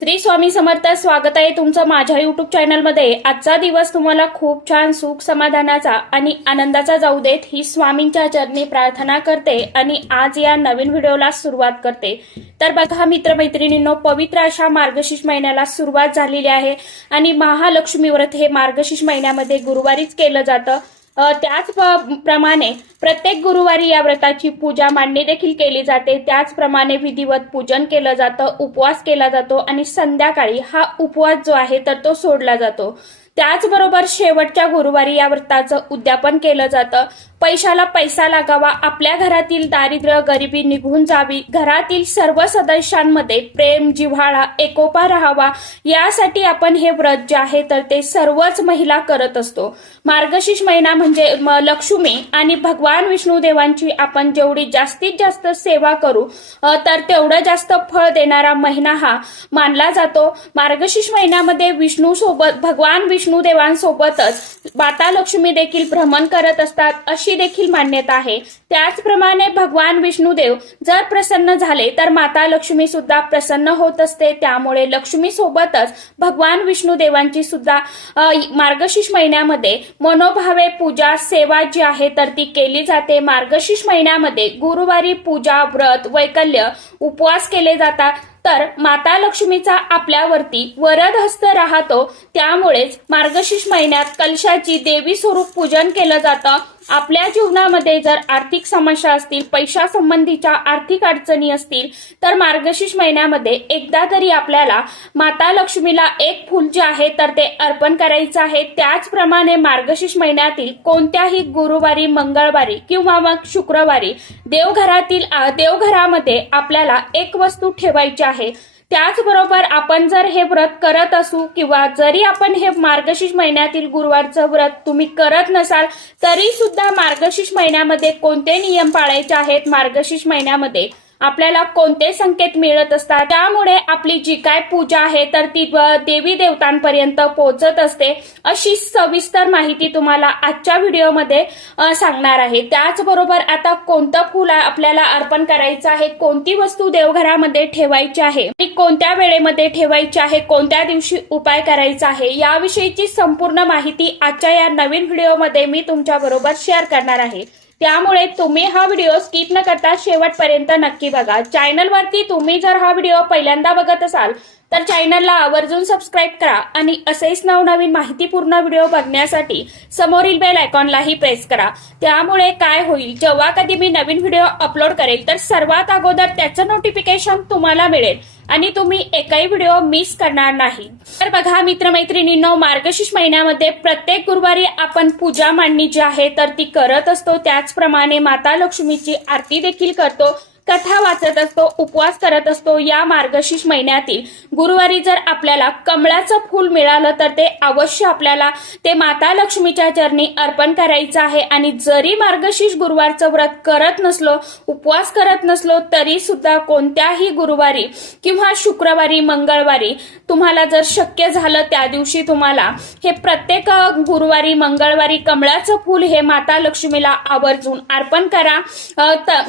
श्री स्वामी समर्थ स्वागत आहे तुमचं माझ्या युट्यूब चॅनलमध्ये आजचा दिवस तुम्हाला खूप छान सुख समाधानाचा आणि आनंदाचा जाऊ देत ही स्वामींच्या चरणी प्रार्थना करते आणि आज या नवीन व्हिडिओला सुरुवात करते. तर बघा मित्रमैत्रिणींनो पवित्र अशा मार्गशीर्ष महिन्याला सुरुवात झालेली आहे आणि महालक्ष्मी व्रत हे मार्गशीर्ष महिन्यामध्ये गुरुवारीच केलं जातं. त्याच प्रमाणे प्रत्येक गुरुवारी या व्रताची पूजा मांडणी देखील केली जाते. त्याचप्रमाणे विधिवत पूजन केलं जातं उपवास केला जातो आणि संध्याकाळी हा उपवास जो आहे तर तो सोडला जातो. त्याचबरोबर शेवटच्या गुरुवारी या व्रताचं उद्यापन केलं जातं. पैशाला पैसा लागावा आपल्या घरातील दारिद्र्य गरिबी निघून जावी घरातील सर्व सदस्यांमध्ये प्रेम जिव्हाळा एकोपा राहावा यासाठी आपण हे व्रत जे आहे तर ते सर्वच महिला करत असतो. मार्गशीर्ष महिना म्हणजे म- लक्ष्मी आणि भगवान विष्णू देवांची आपण जेवढी जास्तीत जास्त सेवा करू तर तेवढं जास्त फळ देणारा महिना हा मानला जातो. मार्गशीर्ष महिन्यामध्ये विष्णू सोबत भगवान विष्णू देवांसोबतच माता लक्ष्मी देखील भ्रमण करत असतात. अशी देखील मान्यता आहे. त्याचप्रमाणे भगवान विष्णुदेव जर प्रसन्न झाले तर माता लक्ष्मी सुद्धा प्रसन्न होत असते. त्यामुळे लक्ष्मी सोबतच भगवान विष्णू देवांची सुद्धा मार्गशीर्ष महिन्यामध्ये मनोभावे पूजा सेवा जी आहे तर ती केली जाते. मार्गशीर्ष महिन्यामध्ये गुरुवारी पूजा व्रत वैकल्य उपवास केले जातात. तर माता लक्ष्मीचा आपल्यावरती वरद हस्त राहतो. त्यामुळेच मार्गशीर्ष महिन्यात कलशाची देवी स्वरूप पूजन केलं जातं. आपल्या जीवनामध्ये जर आर्थिक समस्या असतील पैशा संबंधीच्या आर्थिक अडचणी असतील तर मार्गशीर्ष महिन्यामध्ये एकदा तरी आपल्याला माता लक्ष्मीला एक फूल जे आहे तर ते अर्पण करायचं आहे. त्याचप्रमाणे मार्गशीर्ष महिन्यातील कोणत्याही गुरुवारी मंगळवारी किंवा मग शुक्रवारी देवघरातील देवघरामध्ये आपल्याला एक वस्तू ठेवायची आहे. त्याचबरोबर आपण जर हे व्रत करत असू किंवा जरी आपण हे मार्गशीर्ष महिन्यातील गुरुवारचं व्रत तुम्ही करत नसाल तरी सुद्धा मार्गशीर्ष महिन्यामध्ये कोणते नियम पाळायचे आहेत? मार्गशीर्ष महिन्यामध्ये आपल्याला कोणते संकेत मिळत असतात? त्यामुळे आपली जी काय पूजा आहे तर ती देवी देवतांपर्यंत पोहोचत असते अशी सविस्तर माहिती तुम्हाला आजच्या व्हिडिओमध्ये सांगणार आहे. त्याचबरोबर आता कोणतं फुल आपल्याला अर्पण करायचं आहे कोणती वस्तू देवघरामध्ये ठेवायची आहे आणि कोणत्या वेळेमध्ये ठेवायची आहे कोणत्या दिवशी उपाय करायचा आहे याविषयीची संपूर्ण माहिती आजच्या या नवीन व्हिडिओमध्ये मी तुमच्या बरोबर शेअर करणार आहे. त्यामुळे तुम्ही हा व्हिडिओ स्किप न करता शेवटपर्यंत नक्की बघा. चॅनलवरती तुम्ही जर हा व्हिडिओ पहिल्यांदा बघत असाल तर चॅनलला आवर्जून सबस्क्राईब करा आणि असेच नवनवीन माहितीपूर्ण व्हिडिओ बघण्यासाठी समोरील बेल आयकॉनलाही प्रेस करा. त्यामुळे काय होईल जेव्हा कधी मी नवीन व्हिडिओ अपलोड करेल तर सर्वात अगोदर त्याचं नोटिफिकेशन तुम्हाला मिळेल आणि तुम्ही एकही व्हिडिओ मिस करणार नाही. तर बघा मित्रमैत्रिणींनो मार्गशीर्ष महिन्यामध्ये प्रत्येक गुरुवारी आपण पूजा मांडणी जी आहे तर ती करत असतो. त्याचप्रमाणे माता लक्ष्मीची आरती देखील करतो. कथा वाचत असतो उपवास करत असतो या मार्गशीर्ष महिन्यातील गुरुवारी जर आपल्याला कमळाचं फूल मिळालं तर ते अवश्य आपल्याला ते माता लक्ष्मीच्या चरणी अर्पण करायचं आहे. आणि जरी मार्गशीर्ष गुरुवारचं व्रत करत नसलो उपवास करत नसलो तरी सुद्धा कोणत्याही गुरुवारी किंवा शुक्रवारी मंगळवारी तुम्हाला जर शक्य झालं त्या दिवशी तुम्हाला हे प्रत्येक गुरुवारी मंगळवारी कमळाचं फूल हे माता लक्ष्मीला आवर्जून अर्पण करा.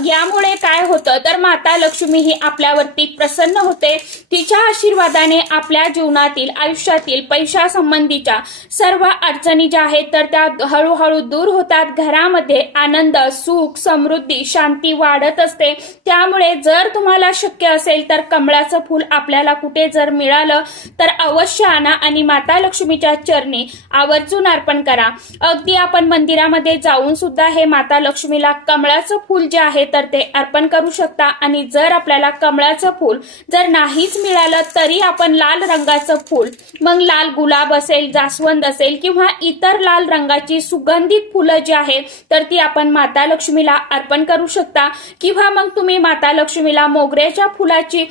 यामुळे काय होतं? तर माता लक्ष्मी ही आपल्यावरती प्रसन्न होते. तिच्या आशीर्वादाने आपल्या जीवनातील आयुष्यातील पैशासंबंधीच्या सर्व अडचणी ज्या आहेत तर त्या हळूहळू दूर होतात. घरामध्ये आनंद सुख समृद्धी शांती वाढत असते. त्यामुळे जर तुम्हाला शक्य असेल तर कमळाचं फूल आपल्याला कुठे जर मिळालं तर अवश्य आणा आणि माता लक्ष्मीच्या चरणी आवर्जून अर्पण करा. अगदी आपण मंदिरामध्ये जाऊन सुद्धा हे माता लक्ष्मीला कमळाचं फूल जे आहे तर ते अर्पण करू शकता. आणि जर आपल्याला कमळाचं फूल जर नाहीच मिळालं तरी आपण लाल रंगाचं फूल मग लाल गुलाब असेल जास्वंद असेल किंवा इतर लाल रंगाची सुगंधित फुलं जी आहेत तर ती आपण माता लक्ष्मीला अर्पण करू शकता. किंवा मग तुम्ही माता लक्ष्मीला मोगऱ्याच्या फुलाची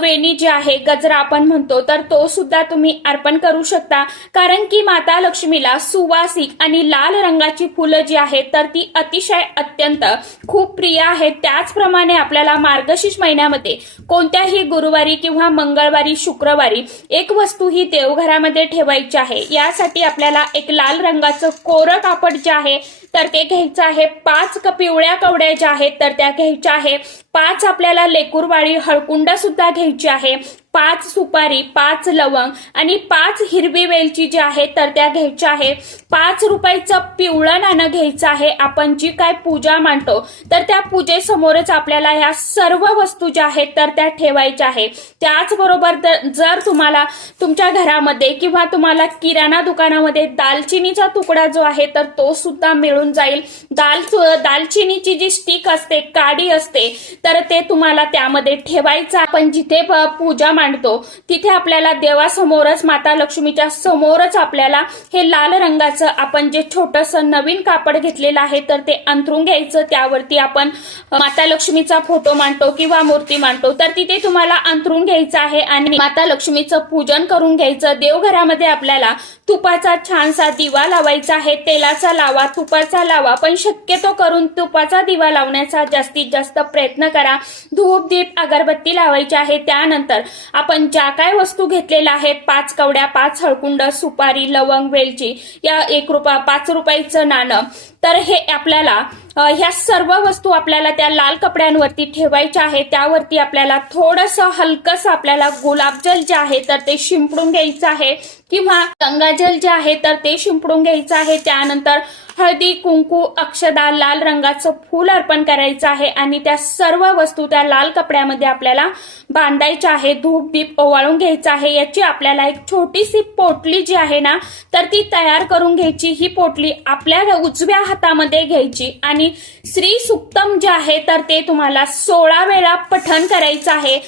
वेणी जी आहे गजरा आपण म्हणतो तर तो सुद्धा तुम्ही अर्पण करू शकता. कारण की माता लक्ष्मीला सुवासिक आणि लाल रंगाची फुलं जी आहेत तर ती अतिशय अत्यंत खूप प्रिय आहेत. त्याचप्रमाणे आपल्याला मार्गशीर्ष महिन्यामध्ये कोणत्याही गुरुवारी किंवा मंगळवारी शुक्रवारी एक वस्तू ही देवघरामध्ये ठेवायची आहे. यासाठी आपल्याला एक लाल रंगाचं कोरं कापड जे आहे तर ते घ्यायचं आहे. पाच पिवळ्या कवड्या ज्या आहेत तर त्या घ्यायच्या आहे. पाच आपल्याला लेकूरवाळी हळकुंड सुद्धा घ्यायची आहे. पाच सुपारी पाच लवंग आणि पाच हिरवी वेलची जी आहे तर त्या घ्यायच्या आहे. पाच रुपयाचं पिवळं नाणं घ्यायचं आहे. आपण जी काय पूजा मांडतो तर त्या पूजेसमोरच आपल्याला ह्या सर्व वस्तू ज्या आहेत तर त्या ठेवायच्या आहे. त्याचबरोबर जर तुम्हाला तुमच्या घरामध्ये किंवा तुम्हाला किराणा दुकानामध्ये दालचिनीचा तुकडा जो आहे तर तो सुद्धा मिळून जाईल. दाल दालचिनीची जी स्टिक असते काडी असते तर ते तुम्हाला त्यामध्ये ठेवायचं आपण जिथे पूजा पूजा मांडतो. तिथे आपल्याला देवासमोरच माता लक्ष्मीच्या समोरच आपल्याला हे लाल रंगाचं आपण जे छोटंसं नवीन कापड घेतलेलं आहे तर ते अंथरून घ्यायचं. त्यावरती आपण माता लक्ष्मीचा फोटो मांडतो किंवा मूर्ती मांडतो. तर तिथे तुम्हाला अंथरून घ्यायचं आहे आणि माता लक्ष्मीचं पूजन करून घ्यायचं. देवघरामध्ये आपल्याला तुपाचा छानसा दिवा लावायचा आहे. तेलाचा लावा तुपाचा लावा पण शक्यतो करून तुपाचा दिवा लावण्याचा जास्तीत जास्त प्रयत्न करा. धूप दीप अगरबत्ती लावायची आहे. त्यानंतर आपण ज्या काय वस्तू घेतलेल्या आहेत पाच कवड्या पाच हळकुंड सुपारी लवंग वेलची या एक रुपया पाच रुपयाचं नाणं तर हे आपल्याला ह्या सर्व वस्तू आपल्याला त्या लाल कपड्यांवरती ठेवायच्या आहे त्यावरती आपल्याला थोडंसं हलकस आपल्याला गुलाबजल जे आहे तर ते शिंपडून घ्यायचं आहे. किंवा गंगाजल जे आहे तर ते शिंपडून घ्यायचं आहे. त्यानंतर हळदी कुंकू अक्षदा लाल रंगाचं फूल अर्पण करायचं आहे. आणि त्या सर्व वस्तू त्या लाल कपड्यामध्ये आपल्याला बांधायच्या आहे धूप दीप ओवाळून घ्यायचं आहे. याची आपल्याला एक छोटीशी पोटली जी आहे ना तर ती तयार करून घ्यायची. ही पोटली आपल्या उजव्या हातामध्ये घ्यायची. आणि श्री सुक्तम जे आहे तर ते तुम्हाला सोळा वेळा पठन करायचं आहे.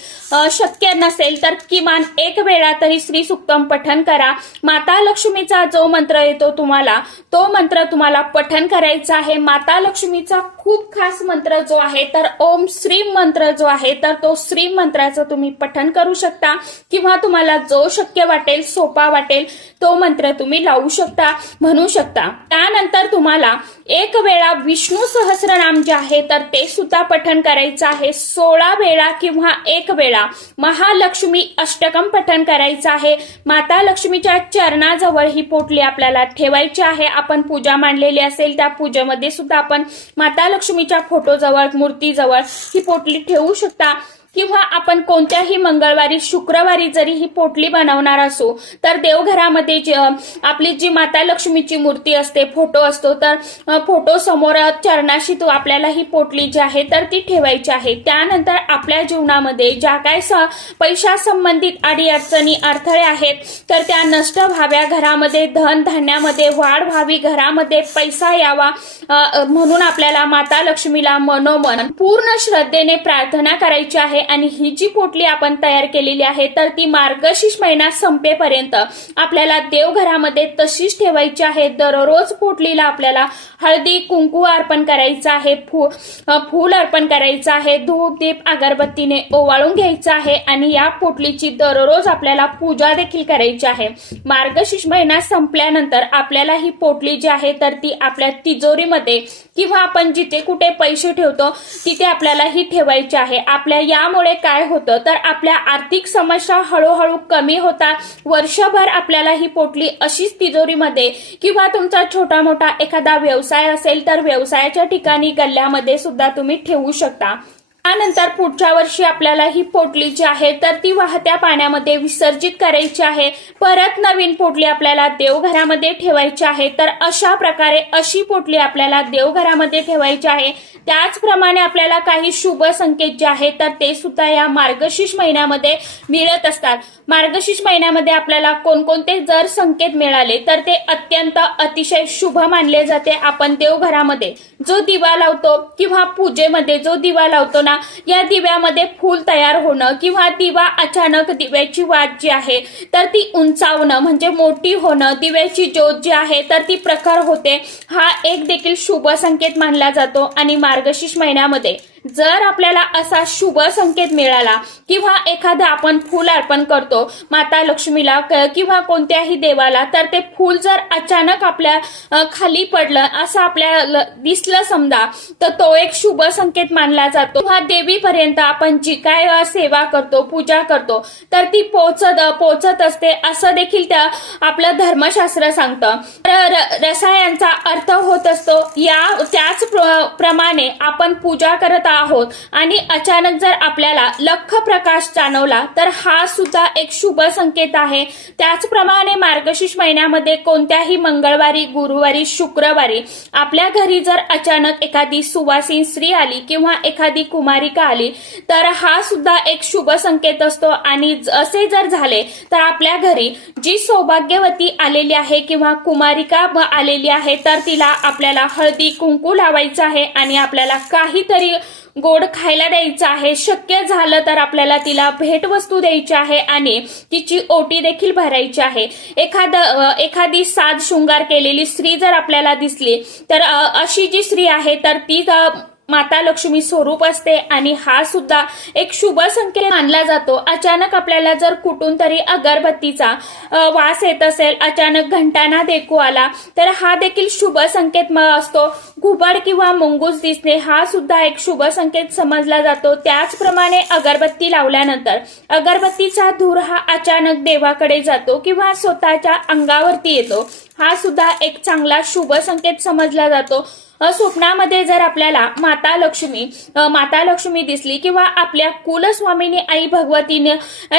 शक्य नसेल तर किमान एक वेळा तरी श्री सुक्तम पठन करा. माता लक्ष्मीचा जो मंत्र येतो तुम्हाला तो मंत्र तुम्हाला पठन करायचा आहे. माता लक्ष्मीचा खूप खास मंत्र जो आहे तर ओम श्री मंत्र जो आहे तर तो श्री मंत्राचं तुम्ही पठन करू शकता. किंवा तुम्हाला जो शक्य वाटेल सोपा वाटेल तो मंत्र तुम्ही लावू शकता म्हणू शकता. त्यानंतर तुम्हाला एक वेळा विष्णू सहस्रनाम जे आहे तर ते सुद्धा पठन करायचं आहे. सोळा वेळा किंवा एक वेळा महालक्ष्मी अष्टकम पठन करायचं आहे. माता लक्ष्मीच्या चरणाजवळ ही पोटली आपल्याला ठेवायची आहे. आपण पूजा मांडलेली असेल त्या पूजेमध्ये सुद्धा आपण माता लक्ष्मीच्या फोटोजवळ मूर्तीजवळ ही पोटली ठेवू शकता. किंवा आपण कोणत्याही मंगळवारी शुक्रवारी जरी ही पोटली बनवणार असो तर देवघरामध्ये आपली जी माता लक्ष्मीची मूर्ती असते फोटो असतो तर फोटो समोर चरणाशी तो आपल्याला ही पोटली जी आहे तर ती ठेवायची आहे. त्यानंतर आपल्या जीवनामध्ये ज्या काय स पैशा अडचणी अडथळे आहेत तर त्या नष्ट व्हाव्या घरामध्ये धन धान्यामध्ये वाढ व्हावी घरामध्ये पैसा यावा म्हणून आपल्याला माता लक्ष्मीला मनोमन पूर्ण श्रद्धेने प्रार्थना करायची आहे. आणि ही जी पोटली आपण तयार केलेली आहे तर ती मार्गशीर्ष महिना संपेपर्यंत आपल्याला देवघरामध्ये तशीच ठेवायची आहे. दररोज पोटलीला आपल्याला हळदी कुंकू अर्पण करायचं आहे फू फूल अर्पण करायचं आहे धूप दीप अगरबत्तीने ओवाळून घ्यायचं आहे आणि या पोटलीची दररोज आपल्याला पूजा देखील करायची आहे. मार्गशीर्ष महिना संपल्यानंतर आपल्याला ही पोटली जी आहे तर ती आपल्या तिजोरीमध्ये किंवा आपण जिथे कुठे पैसे ठेवतो तिथे आपल्याला ही ठेवायची आहे. आपल्या या त्यामुळे काय होतं? तर आपल्या आर्थिक समस्या हळूहळू कमी होतात वर्षभर आपल्याला ही पोटली अशीच तिजोरीमध्ये किंवा तुमचा छोटा मोठा एखादा व्यवसाय असेल तर व्यवसायाच्या ठिकाणी गल्ल्यामध्ये सुद्धा तुम्ही ठेवू शकता. त्यानंतर पुढच्या वर्षी आपल्याला ही पोटली जी आहे तर ती वाहत्या पाण्यामध्ये विसर्जित करायची आहे. परत नवीन पोटली आपल्याला देवघरामध्ये ठेवायची आहे. तर अशा प्रकारे अशी पोटली आपल्याला देवघरामध्ये ठेवायची आहे. त्याचप्रमाणे आपल्याला काही शुभ संकेत जे आहेत तर ते सुद्धा या मार्गशीर्ष महिन्यामध्ये मिळत असतात. मार्गशीर्ष महिन्यामध्ये आपल्याला कोणकोणते जर संकेत मिळाले तर ते अत्यंत अतिशय शुभ मानले जाते आपण देवघरामध्ये. जो दिवा लावतो किंवा पूजेमध्ये जो दिवा लावतो ना या दिव्यामध्ये फूल तयार होणं किंवा दिवा अचानक दिव्याची वाट जी आहे तर ती उंचावणं म्हणजे मोठी होणं दिव्याची ज्योत जी आहे तर ती प्रखर होते. हा एक देखील शुभ संकेत मानला जातो. आणि मार्गशीर्ष महिन्यामध्ये जर आपल्याला असा शुभ संकेत मिळाला किंवा एखादं आपण फूल अर्पण करतो माता लक्ष्मीला किंवा कोणत्याही देवाला तर ते फूल जर अचानक आपल्या खाली पडलं असं आपल्या दिसलं समजा तर तो एक शुभ संकेत मानला जातो. किंवा देवीपर्यंत आपण जी काय सेवा करतो पूजा करतो तर ती पोचत पोचत असते असं देखील त्या आपलं धर्मशास्त्र सांगतं. तर रसायांचा रसायनचा अर्थ होत असतो या त्याच प्र- प्रमाणे आपण पूजा करत आहोत आहोत. आणि अचानक जर आपल्याला लख प्रकाश जाणवला तर हा सुद्धा एक शुभ संकेत आहे. त्याचप्रमाणे मार्गशीर्ष महिन्यामध्ये कोणत्याही मंगळवारी गुरुवारी शुक्रवारी आपल्या घरी जर अचानक एखादी सुवासीन स्त्री आली किंवा एखादी कुमारिका आली तर हा सुद्धा एक शुभ संकेत असतो. आणि असे जर झाले तर आपल्या घरी जी सौभाग्यवती आलेली आहे किंवा कुमारिका आलेली आहे तर तिला आपल्याला हळदी कुंकू लावायचं आहे आणि आपल्याला काहीतरी गोड खायला द्यायचं आहे. शक्य झालं तर आपल्याला तिला भेटवस्तू द्यायची आहे आणि तिची ओटी देखील भरायची आहे. एखादा एखादी साज शृंगार केलेली स्त्री जर आपल्याला दिसली तर अशी जी स्त्री आहे तर ती माता लक्ष्मी स्वरूप असते आणि हा सुद्धा एक शुभ संकेत मानला जातो. अचानक आपल्याला जर कुठून तरी अगरबत्तीचा वास येत असेल अचानक घंटाना देखू आला तर हा देखील शुभ संकेत म- असतो. घुबड किंवा मुंगूस दिसणे हा सुद्धा एक शुभ संकेत समजला जातो. त्याचप्रमाणे अगरबत्ती लावल्यानंतर अगरबत्तीचा धूर हा अचानक देवाकडे जातो किंवा स्वतःच्या अंगावरती येतो. हा सुद्धा एक चांगला शुभ संकेत समजला जातो. स्वप्नामध्ये जर आपल्याला माता लक्ष्मी माता लक्ष्मी दिसली किंवा आपल्या कुलस्वामिनी आई भगवतीने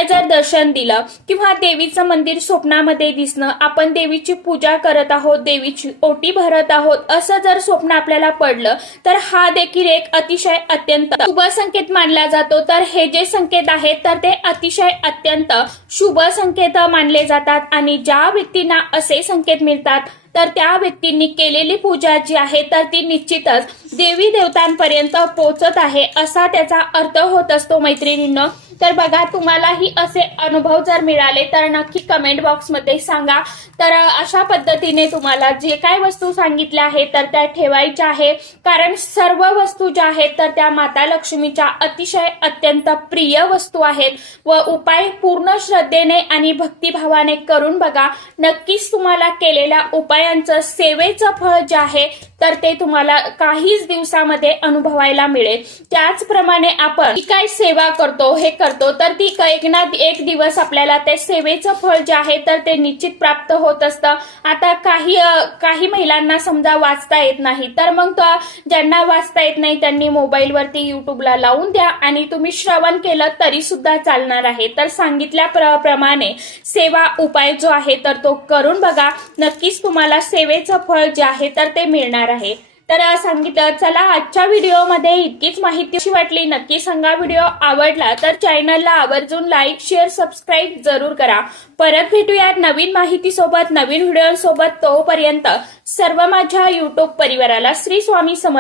जर दर्शन दिलं किंवा देवीचं मंदिर स्वप्नामध्ये दिसणं आपण देवीची पूजा करत आहोत देवीची ओटी भरत आहोत असं जर स्वप्न आपल्याला पडलं तर हा देखील एक अतिशय अत्यंत शुभ संकेत मानला जातो. तर हे जे संकेत आहेत तर ते अतिशय अत्यंत शुभ संकेत मानले जातात आणि ज्या व्यक्तींना असे संकेत मिळतात तर त्या व्यक्तींनी केलेली पूजा जी आहे तर ती निश्चितच देवी देवतांपर्यंत पोचत आहे असा त्याचा अर्थ होत असतो मैत्रिणींना. तर बघा तुम्हालाही असे अनुभव जर मिळाले तर नक्की कमेंट बॉक्समध्ये सांगा. तर अशा पद्धतीने तुम्हाला जे काय वस्तू सांगितल्या आहेत तर त्या ठेवायच्या आहे कारण सर्व वस्तू ज्या आहेत तर त्या माता लक्ष्मीच्या अतिशय अत्यंत प्रिय वस्तू आहेत. व उपाय पूर्ण श्रद्धेने आणि भक्तिभावाने करून बघा. नक्कीच तुम्हाला केलेल्या उपायांचं सेवेचं फळ जे आहे तर ते तुम्हाला काहीच दिवसामध्ये अनुभवायला मिळेल. त्याचप्रमाणे आपण जी काय सेवा करतो हे कर करतो. तर ती एक ना एक दिवस आपल्याला ते सेवेचं फळ जे आहे तर ते निश्चित प्राप्त होत असतं. आता काही काही महिलांना समजा वाचता येत नाही तर मग तो ज्यांना वाचता येत नाही त्यांनी मोबाईलवरती युट्यूबला लावून द्या आणि तुम्ही श्रवण केलं तरी सुद्धा चालणार आहे. तर सांगितल्याप्रमाणे सेवा उपाय जो आहे तर तो करून बघा. नक्कीच तुम्हाला सेवेचं फळ जे आहे तर ते मिळणार आहे. तर सांगितलं चला आजच्या व्हिडिओमध्ये इतकीच माहिती वाटली. नक्की सांगा व्हिडिओ आवडला तर चॅनलला आवर्जून लाईक शेअर सबस्क्राईब जरूर करा. परत भेटूयात नवीन माहिती सोबत नवीन व्हिडिओ सोबत तोपर्यंत सर्व माझ्या युट्यूब परिवाराला श्री स्वामी समर्थ